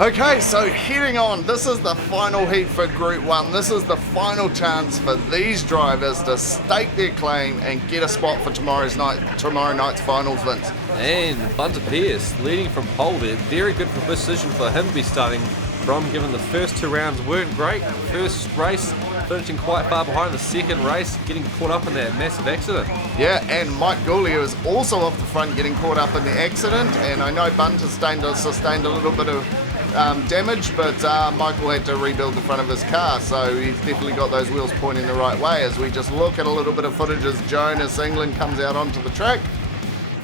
Okay, so heading on, this is the final heat for Group 1. This is the final chance for these drivers to stake their claim and get a spot for tomorrow night's finals, Vince. And Bunter Pierce leading from pole there. Very good position for him to be starting from, given the first 2 rounds weren't great. First race, finishing quite far behind. The second race, getting caught up in that massive accident. Yeah, and Mike Gooley was also off the front getting caught up in the accident. And I know Bunter sustained a little bit of damage, but Michael had to rebuild the front of his car, so he's definitely got those wheels pointing the right way as we just look at a little bit of footage as Jonas England comes out onto the track.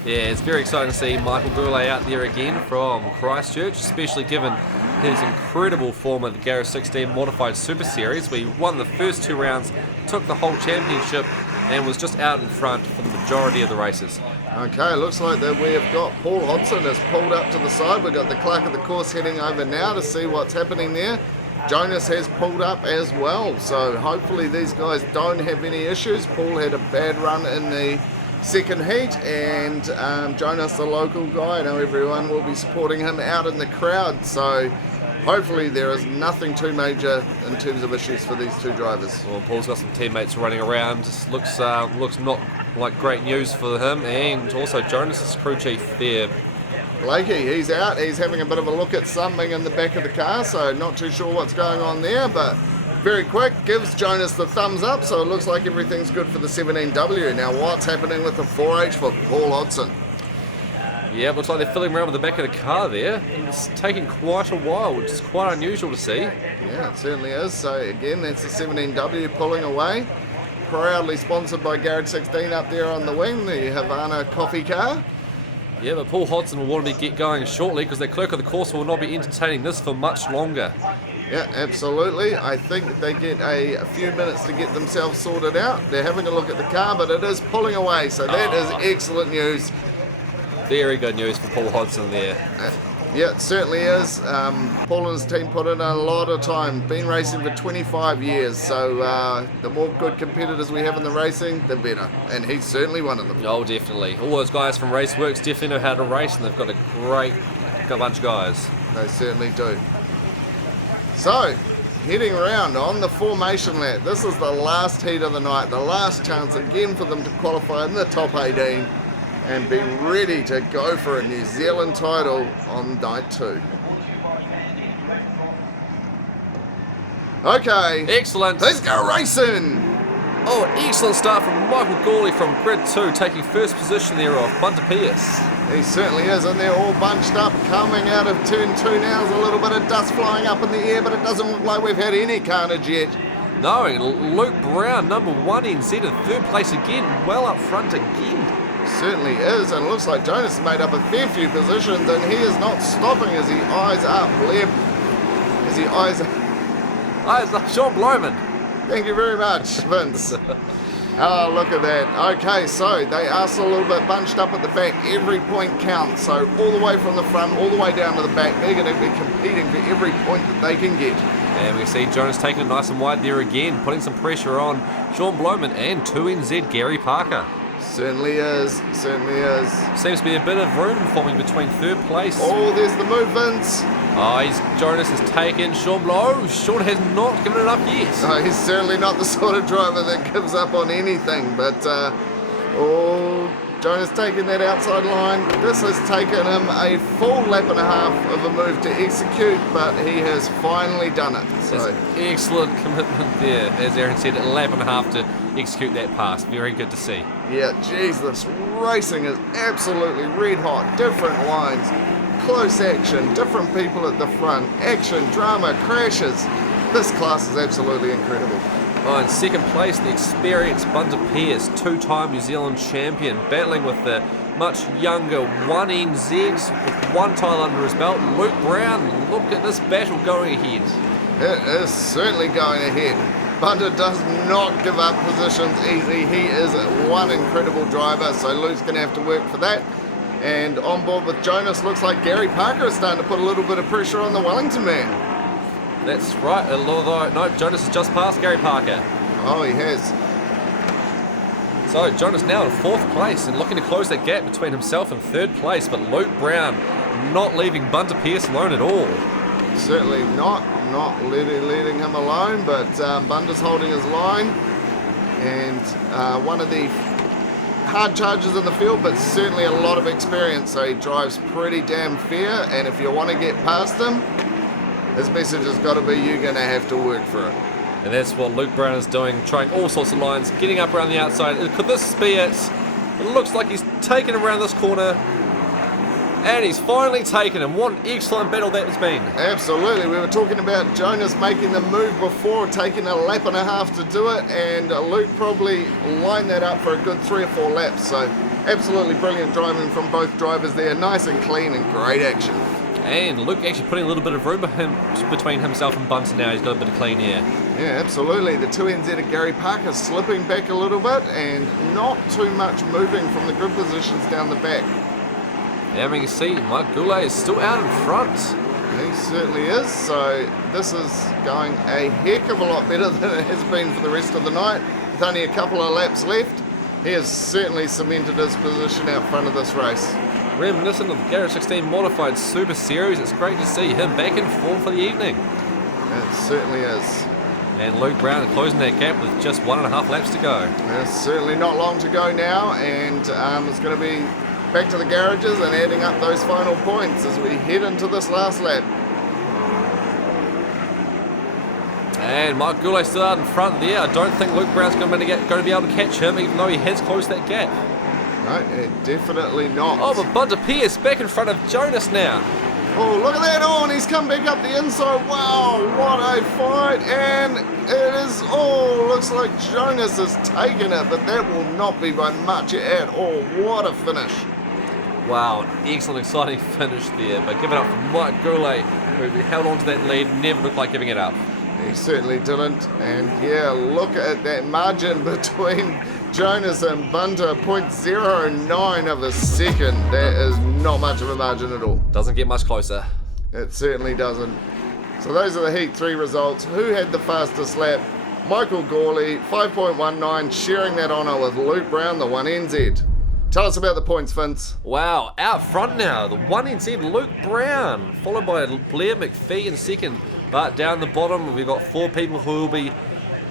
Yeah, it's very exciting to see Michael Gourlay out there again from Christchurch, especially given his incredible form at the Garage 16 Modified Super Series, where he won the first 2 rounds, took the whole championship, and was just out in front for the majority of the races. Okay, looks like that we have got Paul Hodson has pulled up to the side. We've got the clerk of the course heading over now to see what's happening there. Jonas has pulled up as well, so hopefully these guys don't have any issues. Paul had a bad run in the second heat, and Jonas, the local guy, I know everyone will be supporting him out in the crowd, so hopefully there is nothing too major in terms of issues for these 2 drivers. Well, Paul's got some teammates running around. Just looks not like great news for him, and also Jonas's crew chief there. Blakey, he's out. He's having a bit of a look at something in the back of the car, so not too sure what's going on there, but very quick, gives Jonas the thumbs up, so it looks like everything's good for the 17W. Now what's happening with the 4H for Paul Hodson? Yeah, it looks like they're fiddling around with the back of the car there, and it's taking quite a while, which is quite unusual to see. Yeah, it certainly is. So again, that's the 17W pulling away. Proudly sponsored by Garage 16 up there on the wing, the Havana coffee car. Yeah, but Paul Hodson will want to get going shortly because the clerk of the course will not be entertaining this for much longer. Yeah, absolutely. I think they get a few minutes to get themselves sorted out. They're having a look at the car, but it is pulling away, so that is excellent news. Very good news for Paul Hodson there. Yeah, it certainly is. Paul and his team put in a lot of time. Been racing for 25 years, so the more good competitors we have in the racing, the better. And he's certainly one of them. Oh, definitely. All those guys from Raceworks definitely know how to race, and they've got a great bunch of guys. They certainly do. So, heading around on the formation lap. This is the last heat of the night, the last chance again for them to qualify in the top 18 and be ready to go for a New Zealand title on night 2. Okay. Excellent. Let's go racing. Oh, excellent start from Michael Gourlay from grid 2, taking first position there off Bunter Pierce. He certainly is, and they're all bunched up, coming out of turn 2 now. There's a little bit of dust flying up in the air, but it doesn't look like we've had any carnage yet. No, Luke Brown, number 1 NZ in 3rd place again, well up front again. Certainly is, and it looks like Jonas has made up a fair few positions, and he is not stopping as he eyes up left. As he eyes up. Eyes up, Sean Bloman. Thank you very much, Vince. Oh, look at that. Okay, so they are still a little bit bunched up at the back. Every point counts, so all the way from the front, all the way down to the back, they're going to be competing for every point that they can get. And we see Jonas taking it nice and wide there again, putting some pressure on Sean Bloman and 2NZ Gary Parker. Certainly is, certainly is. Seems to be a bit of room forming between 3rd place. Oh, there's the move, Vince. Oh, Jonas has taken Sean Blow. Oh, Sean has not given it up yet. No, he's certainly not the sort of driver that gives up on anything, but Jonas taking that outside line. This has taken him a full lap and a half of a move to execute, but he has finally done it. So excellent commitment there, as Aaron said, a lap and a half to execute that pass. Very good to see. Yeah, geez, this racing is absolutely red hot. Different lines, close action, different people at the front, action, drama, crashes. This class is absolutely incredible. Oh, in 2nd place, the experienced Bunter Pierce, 2-time New Zealand champion, battling with the much younger 1NZs with 1 title under his belt. Luke Brown, look at this battle going ahead. It is certainly going ahead. Bunter does not give up positions easy. He is one incredible driver, so Luke's going to have to work for that. And on board with Jonas, looks like Gary Parker is starting to put a little bit of pressure on the Wellington man. That's right, although, no, Jonas has just passed Gary Parker. Oh, he has. So Jonas now in 4th place and looking to close that gap between himself and 3rd place, but Luke Brown not leaving Bunter Pierce alone at all. Certainly not letting him alone, but Bunder's holding his line, and one of the hard charges in the field, but certainly a lot of experience, so he drives pretty damn fair, and if you want to get past him, his message has got to be you're going to have to work for it. And that's what Luke Brown is doing, trying all sorts of lines, getting up around the outside. Could this be it? It looks like he's taken around this corner, and he's finally taken him. What an excellent battle that has been. Absolutely. We were talking about Jonas making the move before, taking a lap and a half to do it, and Luke probably lined that up for a good 3 or 4 laps. So absolutely brilliant driving from both drivers there. Nice and clean and great action. And Luke actually putting a little bit of room between himself and Bunter now. He's got a bit of clean air. Yeah, absolutely. The 2NZ of Gary Parker slipping back a little bit and not too much moving from the grid positions down the back. Yeah, I mean, you see, Mike Goulet is still out in front. He certainly is, so this is going a heck of a lot better than it has been for the rest of the night. With only a couple of laps left, he has certainly cemented his position out front of this race. Reminiscent of the Garrett 16 Modified Super Series, it's great to see him back in form for the evening. It certainly is. And Luke Brown closing that gap with just 1.5 laps to go. There's certainly not long to go now, and it's going to be back to the garages and adding up those final points as we head into this last lap. And Mike Goulet still out in front there. I don't think Luke Brown's going to be able to catch him, even though he has closed that gap. No, definitely not. Oh, but Bunter Pierce back in front of Jonas now. Oh, look at that. Oh, and he's come back up the inside. Wow, what a fight. And it is, looks like Jonas has taken it, but that will not be by much at all. What a finish. Wow, an excellent, exciting finish there. But give it up for Mike Goulet, who held on to that lead, never looked like giving it up. He certainly didn't. And yeah, look at that margin between Jonas and Bunter, 0.09 of a second. That is not much of a margin at all. Doesn't get much closer. It certainly doesn't. So those are the Heat 3 results. Who had the fastest lap? Michael Gawley, 5.19, sharing that honour with Luke Brown, the 1NZ. Tell us about the points, Vince. Wow, out front now, the 1NZ Luke Brown, followed by Blair McPhee in second. But down the bottom, we've got 4 people who will be,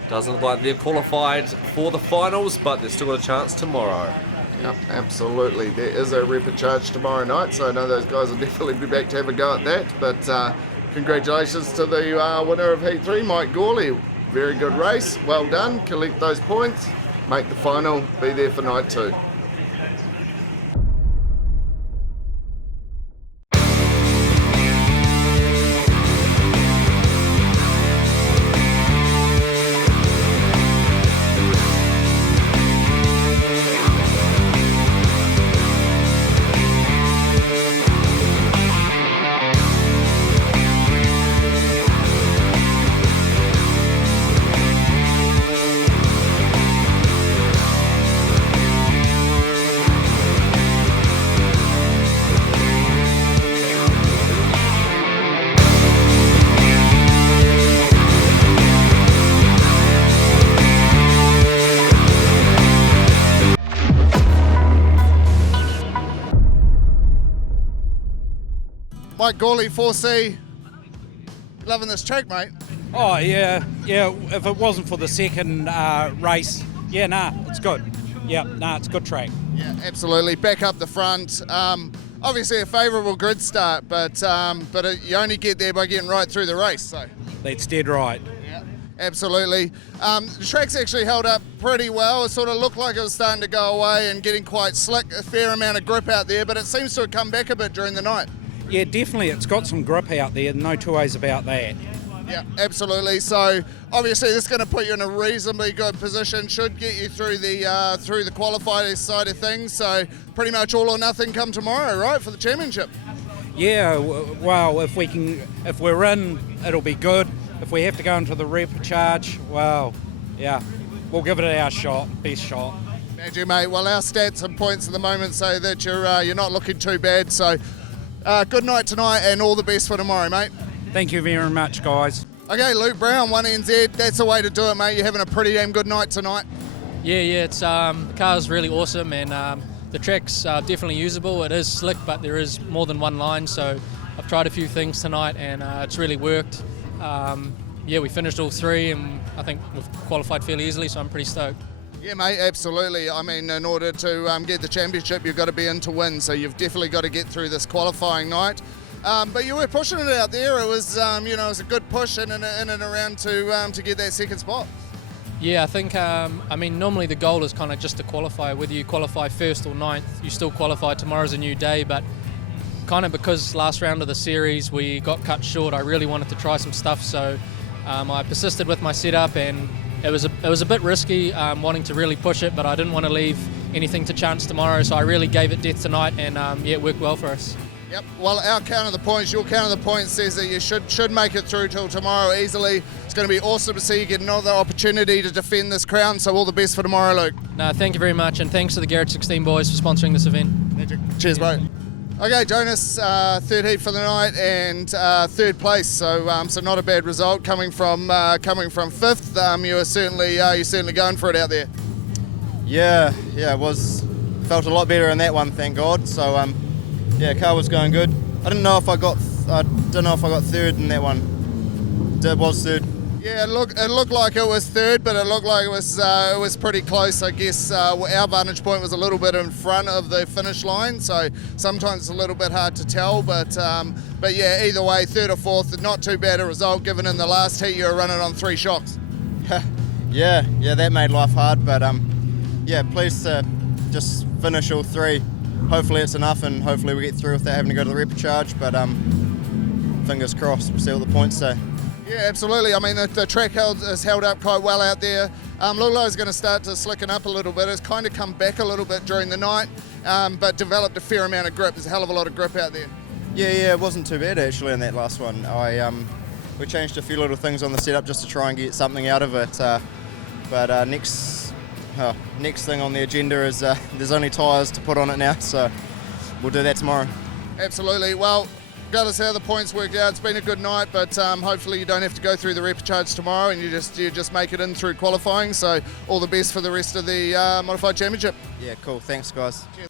doesn't look like they've qualified for the finals, but they've still got a chance tomorrow. Yep, absolutely. There is a report charge tomorrow night, so I know those guys will definitely be back to have a go at that. But congratulations to the winner of Heat 3, Mike Gawley. Very good race, well done. Collect those points, make the final, be there for night 2. Mike Gawley, 4C. Loving this track, mate. Oh, yeah. If it wasn't for the second race, it's good. It's a good track. Yeah, absolutely. Back up the front. Obviously a favourable grid start, but you only get there by getting right through the race. So That's dead right. yeah, absolutely. The track's actually held up pretty well. It sort of looked like it was starting to go away and getting quite slick. A fair amount of grip out there, but it seems to have come back a bit during the night. Yeah, definitely. It's got some grip out there. No two ways about that. Yeah, absolutely. So obviously this is going to put you in a reasonably good position. Should get you through the qualifier side of things. So pretty much all or nothing come tomorrow, right, for the championship? Yeah, well, if we're in, it'll be good. If we have to go into the repcharge, well, yeah, we'll give it our shot, best shot. Imagine, mate. Well, our stats and points at the moment say that you're not looking too bad. So good night tonight and all the best for tomorrow, mate. Thank you very much, guys. Okay, Luke Brown, 1NZ. That's the way to do it, mate. You're having a pretty damn good night tonight. Yeah, it's the car's really awesome and the track's definitely usable. It is slick, but there is more than one line, so I've tried a few things tonight, and it's really worked. Yeah, we finished all 3, and I think we've qualified fairly easily, so I'm pretty stoked. Yeah, mate, absolutely. I mean, in order to get the championship, you've got to be in to win, so you've definitely got to get through this qualifying night. But you were pushing it out there. It was, it was a good push in and around to get that second spot. Yeah, I think, normally the goal is kind of just to qualify. Whether you qualify 1st or 9th, you still qualify. Tomorrow's a new day, but kind of because last round of the series we got cut short, I really wanted to try some stuff, so I persisted with my setup, and it was a bit risky wanting to really push it, but I didn't want to leave anything to chance tomorrow, so I really gave it death tonight, and it worked well for us. Yep. Well, our count of the points, your count of the points says that you should make it through till tomorrow easily. It's going to be awesome to see you get another opportunity to defend this crown. So all the best for tomorrow, Luke. No, thank you very much, and thanks to the Garrett 16 boys for sponsoring this event. Cheers, mate. Okay, Jonas, third heat for the night and third place. So not a bad result coming from fifth. You were certainly going for it out there. Yeah, it was. Felt a lot better in that one, thank God. So car was going good. I don't know if I got third in that one. It was third. Yeah, it looked like it was third, but it looked like it was pretty close. I guess our vantage point was a little bit in front of the finish line, so sometimes it's a little bit hard to tell. But yeah, either way, third or fourth, not too bad a result given in the last heat you were running on 3 shocks. yeah, that made life hard, but pleased to just finish all 3. Hopefully it's enough, and hopefully we get through without having to go to the repechage, but fingers crossed, we'll see what the points say. Yeah, absolutely. I mean, the track has held up quite well out there. Looked like it's going to start to slicken up a little bit. It's kind of come back a little bit during the night, but developed a fair amount of grip. There's a hell of a lot of grip out there. Yeah, it wasn't too bad actually in that last one. We changed a few little things on the setup just to try and get something out of it, but next thing on the agenda is there's only tyres to put on it now, so we'll do that tomorrow. Absolutely. Well, regardless of how the points worked out, it's been a good night, but hopefully you don't have to go through the repechage tomorrow, and you just make it in through qualifying. So all the best for the rest of the Modified Championship. Yeah, cool. Thanks, guys. Cheers.